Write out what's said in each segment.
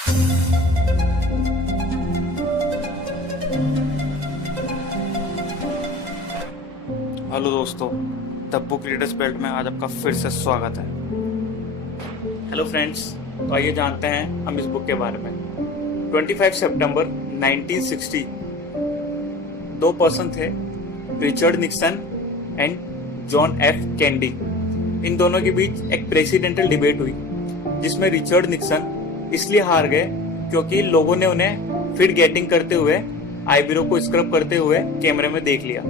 Hello दोस्तों, the book readers belt में आज आपका फिर से स्वागत है। हेलो फ्रेंड्स, तो आइए जानते हैं हम इस बुक के बारे में। 25 सितंबर 1960 दो पर्सन थे, Richard Nixon and John F Kennedy. इन दोनों के बीच एक प्रेसिडेंशियल डिबेट हुई जिसमें रिचर्ड निक्सन इसलिए हार गए क्योंकि लोगों ने उन्हें फिट गेटिंग करते हुए, आईब्रो को स्क्रब करते हुए कैमरे में देख लिया,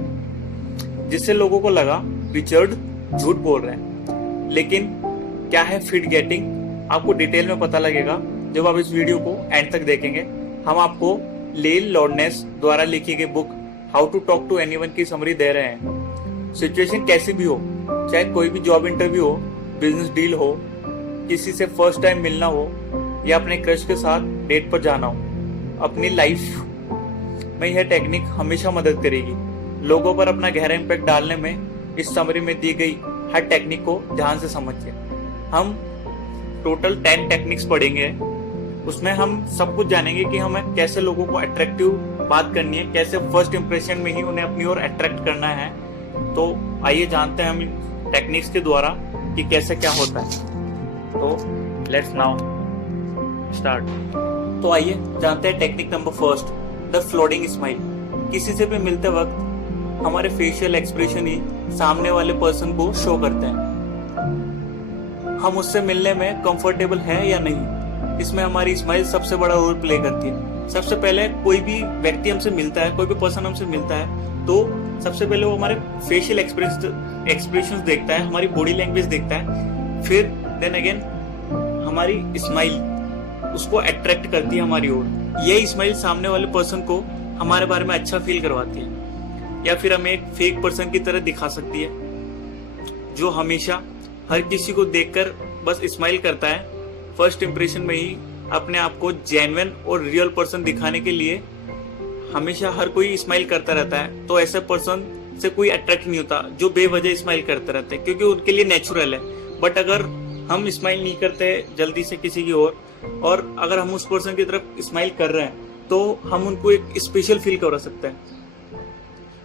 जिससे लोगों को लगा रिचर्ड झूठ बोल रहे हैं। लेकिन क्या है फिट गेटिंग, आपको डिटेल में पता लगेगा जब आप इस वीडियो को एंड तक देखेंगे। हम आपको लेल लॉर्डनेस द्वारा लिखी गई book how to talk to anyone की समरी दे रहे हैं। सिचुएशन कैसी भी हो, चाहे कोई भी जॉब इंटरव्यू हो, बिजनेस डील हो, किसी से फर्स्ट टाइम मिलना हो या अपने क्रश के साथ डेट पर जाना हो, अपनी लाइफ में यह टेक्निक हमेशा मदद करेगी। लोगों पर अपना गहरा इम्पैक्ट डालने में इस समरी में दी गई हर टेक्निक को ध्यान से समझिए। हम टोटल 10 टेक्निक्स पढ़ेंगे, उसमें हम सब कुछ जानेंगे कि हमें कैसे लोगों को अट्रैक्टिव बात करनी है, कैसे फर्स्ट इंप्रेशन में ही उन्हें अपनी ओर अट्रैक्ट करना है। तो आइए जानते हैं हम इन टेक्निक्स के द्वारा कि कैसे क्या होता है। तो लेट्स नाउ स्टार्ट। तो आइए जानते हैं technique number first, the floating smile. किसी से भी मिलते वक्त हमारे फेशियल एक्सप्रेशन ही सामने वाले पर्सन को शो करते हैं हम उससे मिलने में कंफर्टेबल है या नहीं। इसमें हमारी स्माइल सबसे बड़ा रोल प्ले करती है। सबसे पहले कोई भी व्यक्ति हमसे मिलता है, कोई भी पर्सन हमसे मिलता है, तो सबसे पहले वो हमारे फेशियल एक्सप्रेशन देखता है, हमारी बॉडी लैंग्वेज देखता है, फिर देन अगेन हमारी स्माइल उसको अट्रैक्ट करती है हमारी ओर। यही स्माइल सामने वाले पर्सन को हमारे बारे में अच्छा फील करवाती है या फिर हमें एक फेक पर्सन की तरह दिखा सकती है जो हमेशा हर किसी को देखकर बस स्माइल करता है। फर्स्ट इंप्रेशन में ही अपने आप को जेन्युइन और रियल पर्सन दिखाने के लिए हमेशा हर कोई स्माइल करता रहता है। तो ऐसे पर्सन से कोई अट्रैक्ट नहीं होता जो बेवजह स्माइल करते रहते हैं, क्योंकि उनके लिए नेचुरल है। बट अगर हम स्माइल नहीं करते जल्दी से किसी की ओर और अगर हम उस पर्सन की तरफ स्माइल कर रहे हैं तो हम उनको एक स्पेशल फील करा सकते हैं।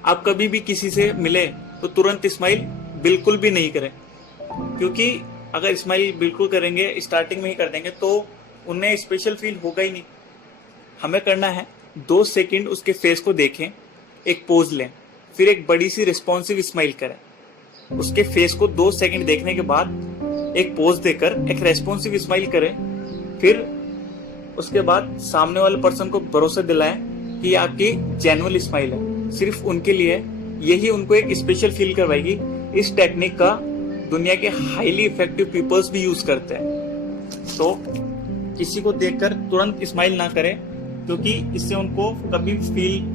आप कभी भी किसी से मिले तो तुरंत स्माइल बिल्कुल भी नहीं करें, क्योंकि अगर स्माइल बिल्कुल करेंगे, स्टार्टिंग में ही कर देंगे, तो उन्हें स्पेशल फील होगा ही नहीं। हमें करना है 2 सेकंड उसके फेस को देखें, एक पोज लें, फिर एक बड़ी सी रिस्पॉन्सिव स्माइल करें। उसके फेस को 2 सेकंड देखने के बाद एक पोज देकर एक रेस्पॉन्सिव स्माइल करें। फिर उसके बाद सामने वाले पर्सन को भरोसा दिलाएं कि आपकी जेन्युइन स्माइल है, सिर्फ उनके लिए। यही उनको एक स्पेशल फील करवाएगी। इस टेक्निक का दुनिया के हाईली इफेक्टिव पीपल्स भी यूज करते हैं। तो किसी को देखकर तुरंत स्माइल ना करें, क्योंकि इससे उनको कभी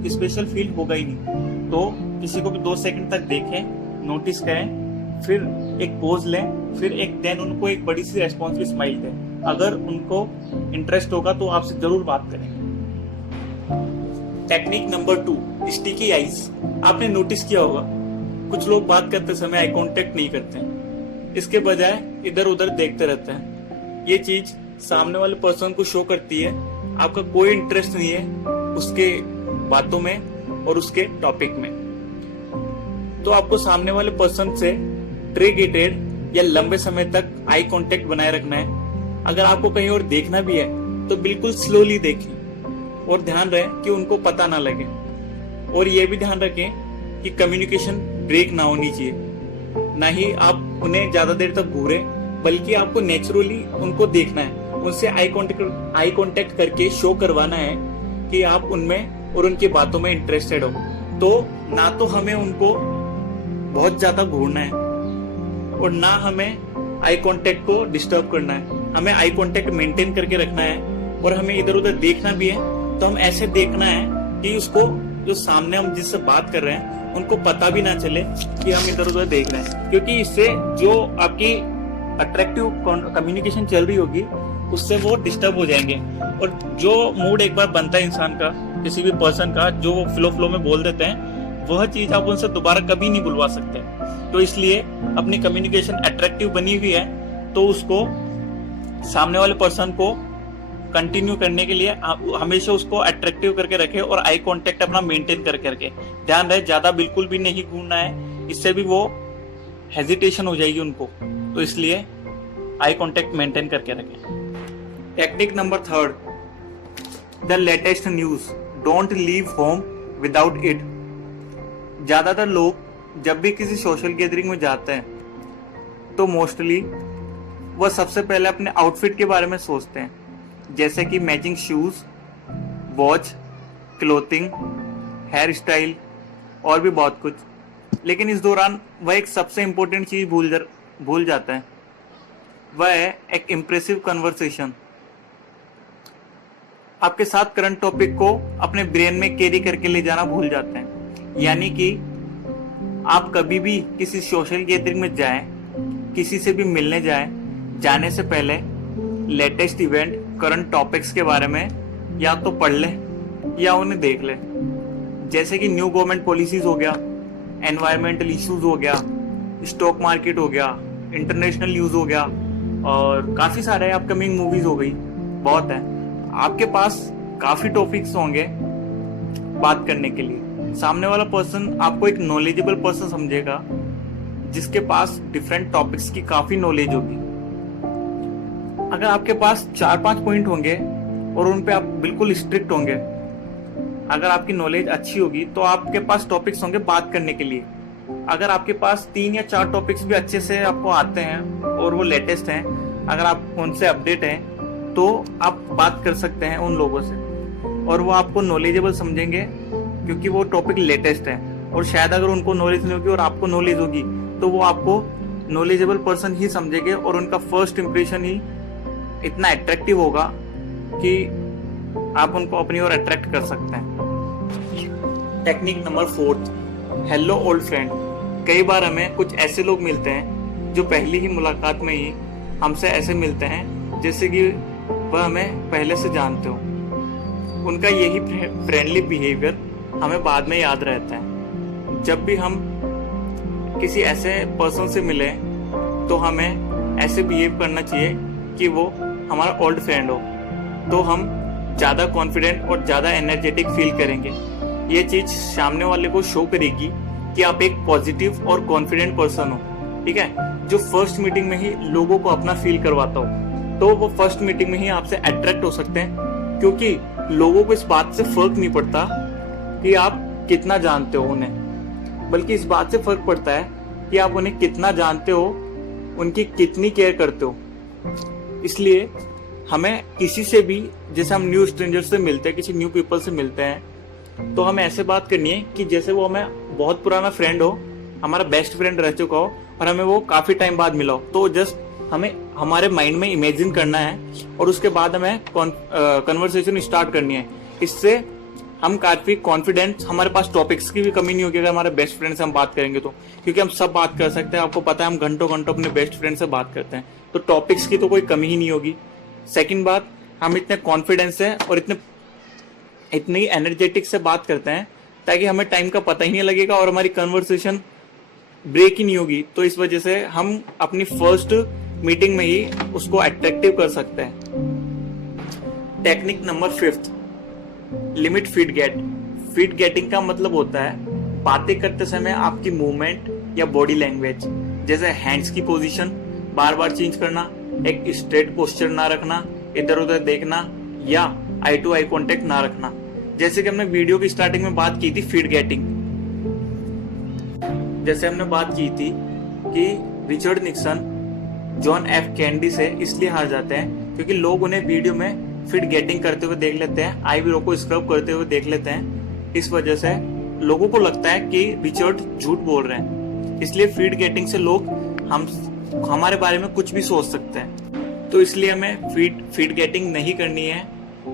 स्पेशल फील होगा ही नहीं। तो किसी को भी 2 सेकंड तक देखें, नोटिस करें, फिर एक पोज लें, फिर देन उनको एक बड़ी सी रेस्पॉन्सिव स्माइल दें। अगर उनको इंटरेस्ट होगा तो आपसे जरूर बात करेंगे। Technique number 2, sticky eyes. आपने नोटिस किया होगा कुछ लोग बात करते समय आई कांटेक्ट नहीं करते हैं, इसके बजाय इधर उधर देखते रहते हैं। ये चीज सामने वाले पर्सन को शो करती है आपका कोई इंटरेस्ट नहीं है उसके बातों में और उसके टॉपिक में। तो आपको सामने वाले पर्सन से ट्रेगेटेड या लंबे समय तक आई कांटेक्ट बनाए रखना है। अगर आपको कहीं और देखना भी है तो बिल्कुल स्लोली देखें और ध्यान रहे कि उनको पता ना लगे। और ये भी ध्यान रखें कि कम्युनिकेशन ब्रेक ना होनी चाहिए, ना ही आप उन्हें ज्यादा देर तक घूरे, बल्कि आपको नेचुरली उनको देखना है, उनसे आई कांटेक्ट करके शो करवाना है कि आप उनमें और उनकी बातों में इंटरेस्टेड हो। तो ना तो हमें उनको बहुत ज्यादा घूरना है और ना हमें आई कांटेक्ट को डिस्टर्ब करना है। हमें आई कांटेक्ट मेंटेन करके रखना है और हमें इधर उधर देखना भी है तो हम ऐसे देखना है कि उसको, जो सामने हम जिससे बात कर रहे हैं, उनको पता भी ना चले कि हम इधर उधर देख रहे हैं। क्योंकि इससे जो आपकी अट्रैक्टिव कम्युनिकेशन चल रही होगी उससे वो डिस्टर्ब हो जाएंगे। और जो मूड एक बार बनता है इंसान का, किसी भी पर्सन का, जो वो फ्लो में बोल देते हैं, वह चीज आप उनसे दोबारा कभी नहीं बुलवा सकते। तो इसलिए अपनी कम्युनिकेशन अट्रैक्टिव बनी हुई है तो उसको, सामने वाले पर्सन को कंटिन्यू करने के लिए हमेशा उसको अट्रैक्टिव करके रखे और आई कांटेक्ट अपना मेंटेन करके रखे। ध्यान रहे ज्यादा बिल्कुल भी नहीं घूमना है, इससे भी वो हेजिटेशन हो जाएगी उनको, तो इसलिए आई कांटेक्ट मेंटेन करके रखें। Technique number 3, the latest news, don't leave home without it. ज्यादातर लोग जब भी किसी सोशल गैदरिंग में जाते हैं तो मोस्टली वह सबसे पहले अपने आउटफिट के बारे में सोचते हैं, जैसे कि matching shoes, watch, clothing, hair style और भी बहुत कुछ। लेकिन इस दौरान वह एक सबसे इम्पोर्टेंट चीज भूल जाता है, वह है एक इम्प्रेसिव कन्वर्सेशन। आपके साथ करंट टॉपिक को अपने ब्रेन में कैरी करके ले जाना भूल जाते हैं। यानी कि आप कभी भी किसी सोशल गैदरिंग में जाएं, किसी से भी मिलने जाएं, जाने से पहले लेटेस्ट इवेंट, करंट टॉपिक्स के बारे में या तो पढ़ लें या उन्हें देख लें। जैसे कि न्यू गवर्नमेंट पॉलिसीज हो गया, एनवायरमेंटल इश्यूज हो गया, स्टॉक मार्केट हो गया, इंटरनेशनल न्यूज हो गया और काफी सारे अपकमिंग मूवीज हो गई, बहुत है। आपके पास काफी टॉपिक्स होंगे बात करने के लिए। सामने वाला पर्सन आपको एक नॉलेजेबल पर्सन समझेगा जिसके पास डिफरेंट टॉपिक्स की काफी नॉलेज होगी। अगर आपके पास 4-5 पॉइंट होंगे और उन पे आप बिल्कुल स्ट्रिक्ट होंगे, अगर आपकी नॉलेज अच्छी होगी तो आपके पास टॉपिक्स होंगे बात करने के लिए। अगर आपके पास 3 या 4 टॉपिक्स भी अच्छे से आपको आते हैं और वो लेटेस्ट हैं, अगर आप उनसे अपडेट हैं तो आप बात कर सकते हैं उन लोगों से और वो आपको नॉलेजेबल समझेंगे क्योंकि वो टॉपिक लेटेस्ट है। और शायद अगर उनको नॉलेज नहीं होगी और आपको नॉलेज होगी तो वो आपको नॉलेजेबल पर्सन ही समझेंगे और उनका फर्स्ट इंप्रेशन ही इतना अट्रैक्टिव होगा कि आप उनको अपनी ओर अट्रैक्ट कर सकते हैं। Technique number 4, hello old friend. कई बार हमें कुछ ऐसे लोग मिलते हैं जो पहली ही मुलाकात में ही हमसे ऐसे मिलते हैं जैसे कि वह हमें पहले से जानते हो। उनका यही फ्रेंडली बिहेवियर हमें बाद में याद रहता है। जब भी हम किसी ऐसे पर्सन से मिले तो हमें ऐसे बिहेव करना चाहिए कि वो हमारा ओल्ड फ्रेंड हो, तो हम ज़्यादा कॉन्फिडेंट और ज़्यादा एनर्जेटिक फील करेंगे। ये चीज़ सामने वाले को शो करेगी कि आप एक पॉजिटिव और कॉन्फिडेंट पर्सन हो, ठीक है, जो फर्स्ट मीटिंग में ही लोगों को अपना फील करवाता हो। तो वो फर्स्ट मीटिंग में ही आपसे अट्रैक्ट हो सकते हैं क्योंकि लोगों को इस बात से फर्क नहीं पड़ता कि आप कितना जानते हो उन्हें, बल्कि इस बात से फर्क पड़ता है कि आप उन्हें कितना जानते हो, उनकी कितनी केयर करते हो। इसलिए हमें किसी से भी, जैसे हम न्यू स्ट्रेंजर से मिलते हैं, किसी न्यू पीपल से मिलते हैं, तो हमें ऐसे बात करनी है कि जैसे वो हमें बहुत पुराना फ्रेंड हो, हमारा बेस्ट फ्रेंड रह चुका हो और हमें वो काफी टाइम बाद मिला हो। तो जस्ट हमें हमारे माइंड में इमेजिन करना है और उसके बाद हमें कन्वर्सेशन स्टार्ट करनी है। इससे हम काफी कॉन्फिडेंट, हमारे पास टॉपिक्स की भी कमी नहीं होगी अगर हमारे बेस्ट फ्रेंड से हम बात करेंगे तो, क्योंकि हम सब बात कर सकते हैं। आपको पता है हम घंटों घंटों अपने बेस्ट फ्रेंड से बात करते हैं, तो टॉपिक्स की तो कोई कमी ही नहीं होगी। सेकंड बात, हम इतने कॉन्फिडेंस है और इतनी एनर्जेटिक से बात करते हैं ताकि हमें टाइम का पता ही नहीं लगेगा और हमारी कन्वर्सेशन ब्रेक ही नहीं होगी। तो इस वजह से हम अपनी फर्स्ट मीटिंग में ही उसको अट्रैक्टिव कर सकते हैं। Technique number 5, limit fidget. Fidgeting का मतलब होता है बातें करते समय आपकी मूवमेंट या बॉडी लैंग्वेज, जैसे हैंड्स की पोजीशन बार बार चेंज करना, एक स्ट्रेट पोस्चर ना रखना, इधर उधर देखना या आई टू आई कांटेक्ट ना रखना। जैसे कि हमने वीडियो की स्टार्टिंग में बात की थी फीड गेटिंग, जैसे हमने बात की थी कि Richard Nixon John F candy से इसलिए हार जाते हैं क्योंकि लोग उन्हें वीडियो में फीड गेटिंग करते हुए देख लेते हैं, आई ब्रो को स्क्रब करते हुए देख लेते हैं। इस वजह से लोगों को लगता है कि रिचर्ड झूठ बोल रहे हैं। इसलिए फीड गेटिंग से लोग हमारे बारे में कुछ भी सोच सकते हैं। तो इसलिए हमें फीड गेटिंग नहीं करनी है।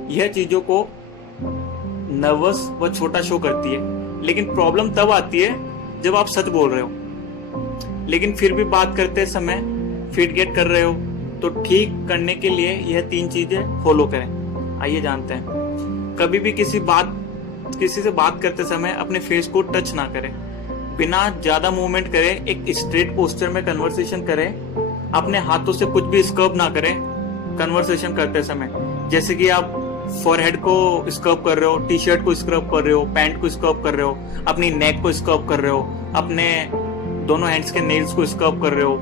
यह चीजों को नर्वस व छोटा शो करती है, लेकिन प्रॉब्लम तब आती है जब आप सच बोल रहे हो लेकिन फिर भी बात करते समय फीड गेट कर रहे हो। तो ठीक करने के लिए यह 3 चीजें फॉलो करें। आइए जानते हैं। कभी भी किसी से बात करते समय अपने फेस को टच ना करें, बिना ज्यादा मूवमेंट करें, एक स्ट्रेट पोस्चर में कन्वर्सेशन करें, अपने हाथों से कुछ भी स्क्रब ना करें कन्वर्सेशन करते समय। जैसे कि आप फॉरहेड को स्क्रब कर रहे हो, टी शर्ट को स्क्रब कर रहे हो, पैंट को स्क्रब कर रहे हो, अपनी नेक को स्क्रब कर रहे हो, अपने दोनों हैंड्स के नेल्स को स्क्रब कर रहे हो,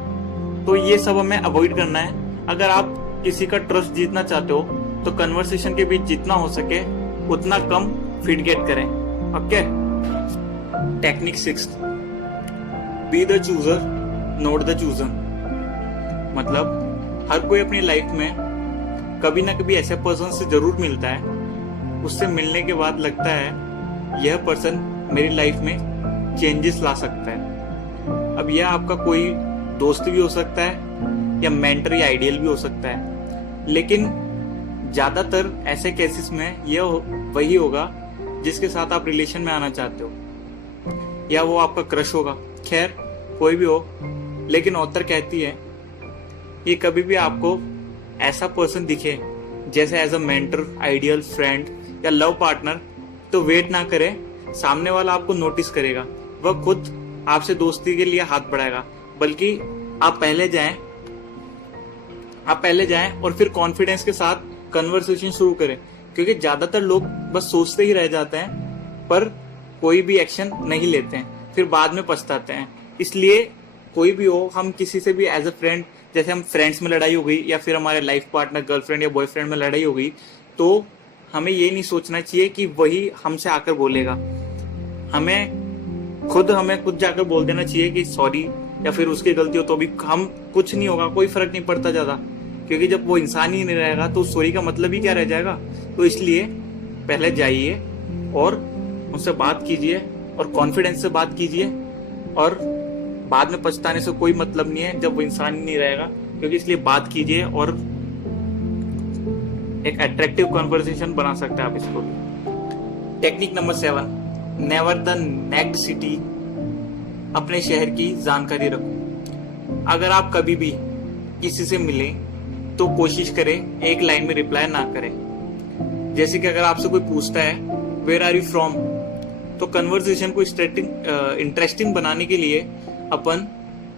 तो ये सब हमें अवॉइड करना है। अगर आप किसी का ट्रस्ट जीतना चाहते हो तो कन्वर्सेशन के बीच जितना हो सके उतना कम फीडगेट करें। Okay. Technique 6, be the chooser not the chosen. मतलब हर कोई अपनी लाइफ में कभी ना कभी ऐसे पर्सन से जरूर मिलता है, उससे मिलने के बाद लगता है यह पर्सन मेरी लाइफ में चेंजेस ला सकता है। अब यह आपका कोई दोस्त भी हो सकता है या मेंटर या आइडियल भी हो सकता है, लेकिन ज्यादातर ऐसे केसेस में यह वही होगा जिसके साथ आप रिलेशन में आना चाहते हो, या वो आपका क्रश होगा। खैर कोई भी हो, लेकिन ऑथर कहती है कि कभी भी आपको ऐसा पर्सन दिखे जैसे as a mentor, ideal, friend या लव पार्टनर, तो वेट ना करें, सामने वाला आपको नोटिस करेगा, वह खुद आपसे दोस्ती के लिए हाथ बढ़ाएगा। बल्कि आप पहले जाएं और फिर कॉन्फिडेंस के साथ कन्वर्सेशन शुरू करें, क्योंकि ज्यादातर लोग बस सोचते ही रह जाते हैं पर कोई भी एक्शन नहीं लेते हैं, फिर बाद में पछताते हैं। इसलिए कोई भी हो, हम किसी से भी एज अ फ्रेंड, जैसे हम फ्रेंड्स में लड़ाई हो गई या फिर हमारे लाइफ पार्टनर गर्लफ्रेंड या बॉयफ्रेंड में लड़ाई हो गई, तो हमें ये नहीं सोचना चाहिए कि वही हमसे आकर बोलेगा। हमें खुद जाकर बोल देना चाहिए कि सॉरी, या फिर उसकी गलती हो तो भी हम कुछ नहीं होगा, कोई फर्क नहीं पड़ता ज्यादा, क्योंकि जब वो इंसान ही नहीं रहेगा तो सॉरी का मतलब ही क्या रह जाएगा। तो इसलिए पहले जाइए और उनसे बात कीजिए और कॉन्फिडेंस से बात कीजिए, और बाद में पछताने से कोई मतलब नहीं है जब वो इंसान ही नहीं रहेगा, क्योंकि इसलिए बात कीजिए और एक अट्रैक्टिव कन्वर्सेशन बना सकते हैं आप इसको। Technique number 7, never the next city. अपने शहर की जानकारी रखो। अगर आप कभी भी किसी से मिले तो कोशिश करें एक लाइन में रिप्लाई ना करें। जैसे कि अगर आपसे कोई पूछता है वेयर आर यू फ्रॉम, तो कन्वर्सेशन को इंटरेस्टिंग बनाने के लिए अपन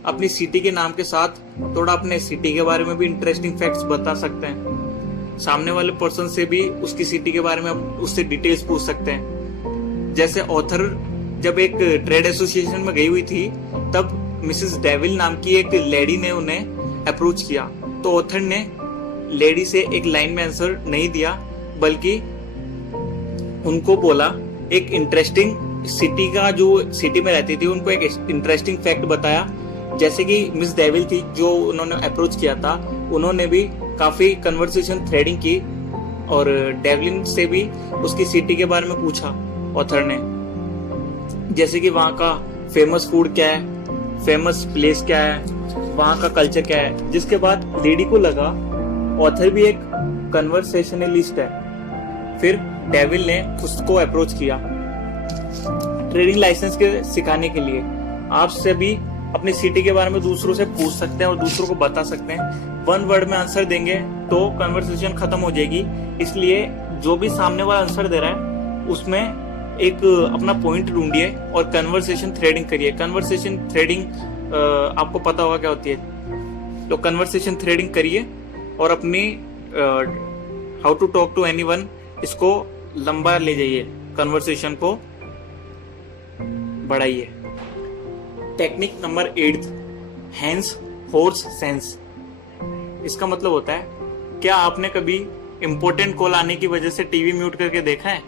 अपनी सिटी के नाम के साथ थोड़ा अपने सिटी के बारे में भी इंटरेस्टिंग फैक्ट्स बता सकते हैं। सामने वाले पर्सन से भी उसकी सिटी के बारे में उससे डिटेल्स पूछ सकते हैं। जैसे ऑथर जब एक ट्रेड एसोसिएशन में गई हुई थी, तब मिसेस डेविल नाम की एक लेडी ने उन्हें अप्रोच किया, तो ऑथर ने लेडी से एक लाइन में आंसर नहीं दिया, बल्कि उनको बोला एक इंटरेस्टिंग सिटी का, जो सिटी में रहती थी उनको एक इंटरेस्टिंग फैक्ट बताया। जैसे कि मिस डेविल थी जो उन्होंने अप्रोच किया था, उन्होंने भी काफी कन्वर्सेशन थ्रेडिंग की और डेवलिन से भी उसकी सिटी के बारे में पूछा ऑथर ने, जैसे कि वहाँ का फेमस फूड क्या है, फेमस प्लेस क्या है, वहाँ का कल्चर क्या है। जिसके बाद लेडी को लगा ऑथर भी एक कन्वर्सेशनलिस्ट है। फिर डेविल ने उसको अप्रोच किया ट्रेडिंग लाइसेंस के सिखाने के लिए। आप से भी अपनी सिटी के बारे में दूसरों से पूछ सकते हैं और दूसरों को बता सकते हैं। 1 वर्ड में आंसर देंगे तो कन्वर्सेशन खत्म हो जाएगी। इसलिए जो भी सामने वाला आंसर दे रहा है उसमें एक अपना पॉइंट ढूंढिए और कन्वर्सेशन थ्रेडिंग करिए। कन्वर्सेशन थ्रेडिंग आपको पता होगा क्या होती है, तो कन्वर्सेशन थ्रेडिंग करिए और अपनी how to talk to anyone इसको लंबा ले जाइए, कन्वर्सेशन को बढ़ाइए। टेक्निक नंबर 8, हैंस हॉर्स सेंस। इसका मतलब होता है, क्या आपने कभी इंपॉर्टेंट कॉल आने की वजह से टीवी म्यूट करके देखा है?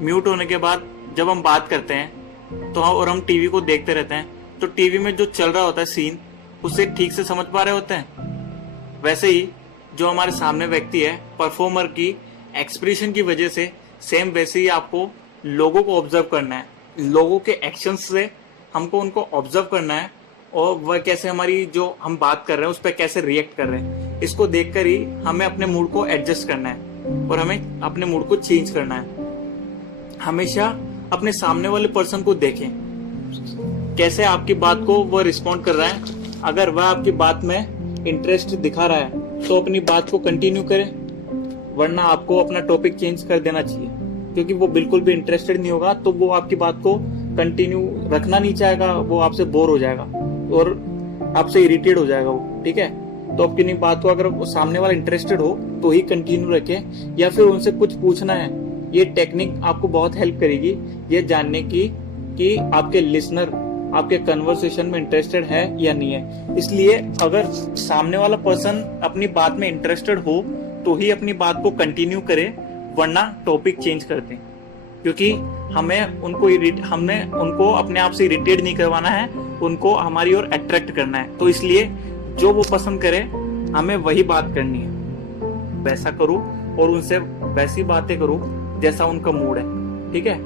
म्यूट होने के बाद जब हम बात करते हैं तो और हम टीवी को देखते रहते हैं, तो टीवी में जो चल रहा होता है सीन, उसे ठीक से समझ पा रहे होते हैं। वैसे ही जो हमारे सामने व्यक्ति है, परफॉर्मर की एक्सप्रेशन की वजह से सेम वैसे ही आपको लोगों को ऑब्जर्व करना है। लोगों के एक्शंस से हमको उनको ऑब्जर्व करना है और वह कैसे हमारी जो हम बात कर रहे हैं उस पर कैसे रिएक्ट कर रहे हैं, इसको देखकर ही हमें अपने मूड को एडजस्ट करना है और हमें अपने मूड को चेंज करना है। हमेशा अपने सामने वाले पर्सन को देखें, कैसे आपकी बात को वह रिस्पॉन्ड कर रहा है। अगर वह आपकी बात में इंटरेस्ट दिखा रहा है तो अपनी बात को कंटिन्यू करें, वरना आपको अपना टॉपिक चेंज कर देना चाहिए, क्योंकि वो बिल्कुल भी इंटरेस्टेड नहीं होगा तो वो आपकी बात को कंटिन्यू रखना नहीं चाहेगा, वो आपसे बोर हो जाएगा और आपसे इरिटेट हो जाएगा वो। ठीक है, तो अपनी बात को अगर सामने वाला इंटरेस्टेड हो तो ही कंटिन्यू रखें, या फिर उनसे कुछ पूछना है। ये टेक्निक आपको बहुत हेल्प करेगी ये जानने की कि आपके लिसनर आपके कन्वर्सेशन में इंटरेस्टेड है या नहीं है। इसलिए अगर सामने वाला पर्सन अपनी बात में इंटरेस्टेड हो तो ही अपनी बात को कंटिन्यू करे, वरना टॉपिक चेंज कर दें, क्योंकि हमें उनको अपने आप से इरिटेट नहीं करवाना है, उनको हमारी ओर अट्रैक्ट करना है। तो इसलिए जो वो पसंद करे हमें वही बात करनी है, वैसा करो और उनसे वैसी बातें करो जैसा उनका मूड है, ठीक है।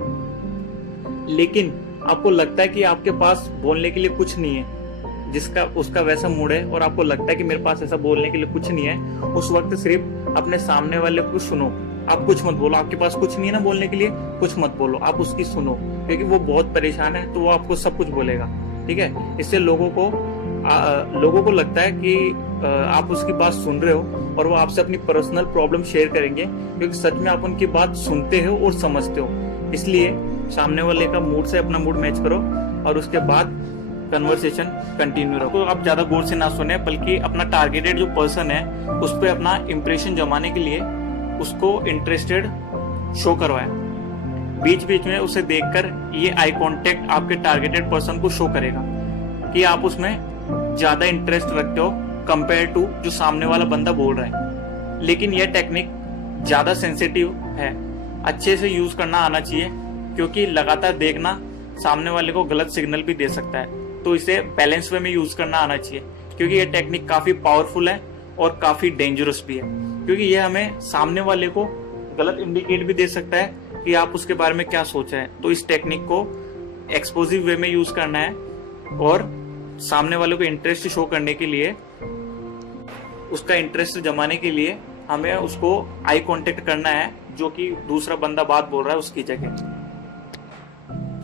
लेकिन आपको लगता है कि आपके पास बोलने के लिए कुछ नहीं है, जिसका उसका वैसा मूड है, और आपको लगता है कि मेरे पास ऐसा बोलने के लिए कुछ नहीं है, उस वक्त सिर्फ अपने सामने वाले को सुनो। आप कुछ मत बोलो, आपके पास कुछ नहीं है ना बोलने के लिए, कुछ मत बोलो, आप उसकी सुनो, क्योंकि वो बहुत परेशान है तो वो आपको सब कुछ बोलेगा, ठीक है। इससे लोगों को लगता है कि आप उसकी बात सुन रहे हो और वो आपसे अपनी पर्सनल प्रॉब्लम शेयर करेंगे, क्योंकि सच में आप उनकी बात सुनते हो और समझते हो। इसलिए सामने वाले का मूड से अपना मूड मैच करो और उसके बाद कन्वर्सेशन कंटिन्यू रखो। आप ज्यादा गौर से ना सुने, बल्कि अपना टारगेटेड जो पर्सन है उस पर अपना इंप्रेशन जमाने के लिए उसको इंटरेस्टेड शो करवाएं। बीच बीच में उसे देखकर ये आई कांटेक्ट आपके टारगेटेड पर्सन को शो करेगा कि आप उसमें ज्यादा इंटरेस्ट रखते हो कंपेयर टू जो सामने वाला बंदा बोल रहा है। लेकिन यह टेक्निक ज्यादा सेंसिटिव है, अच्छे से यूज करना आना चाहिए, क्योंकि लगातार देखना सामने वाले को गलत सिग्नल भी दे सकता है। तो इसे बैलेंस वे में यूज करना आना चाहिए, क्योंकि यह टेक्निक काफी पावरफुल है और काफी डेंजरस भी है, क्योंकि यह हमें सामने वाले को गलत इंडिकेट भी दे सकता है कि आप उसके बारे में क्या सोच रहे हैं। तो इस टेक्निक को एक्सपोजिव वे में यूज करना है और सामने वाले को इंटरेस्ट शो करने के लिए, उसका इंटरेस्ट जमाने के लिए हमें उसको आई कांटेक्ट करना है, जो कि दूसरा बंदा बात बोल रहा है उसकी जगह।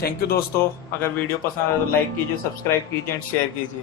थैंक यू दोस्तों, अगर वीडियो पसंद आए तो लाइक कीजिए, सब्सक्राइब कीजिए एंड शेयर कीजिए।